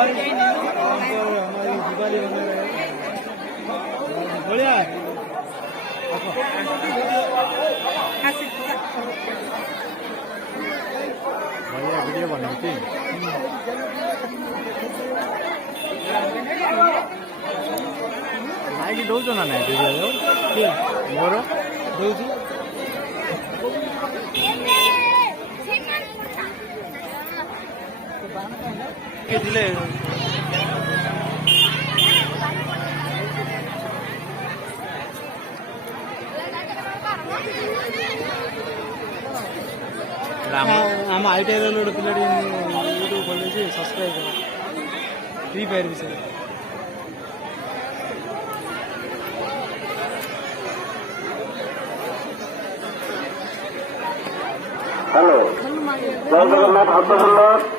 हमारी दिवाली बना रहे हैं बढ़िया बढ़िया वीडियो बनाती लाइक दौच ना ना वीडियो मोर दौच दिले आम आईटी गोटे पिला यूट्यूब खोल सब्सक्राइब कर फ्री फायर विषय हेलो जय जगन्नाथ भक्त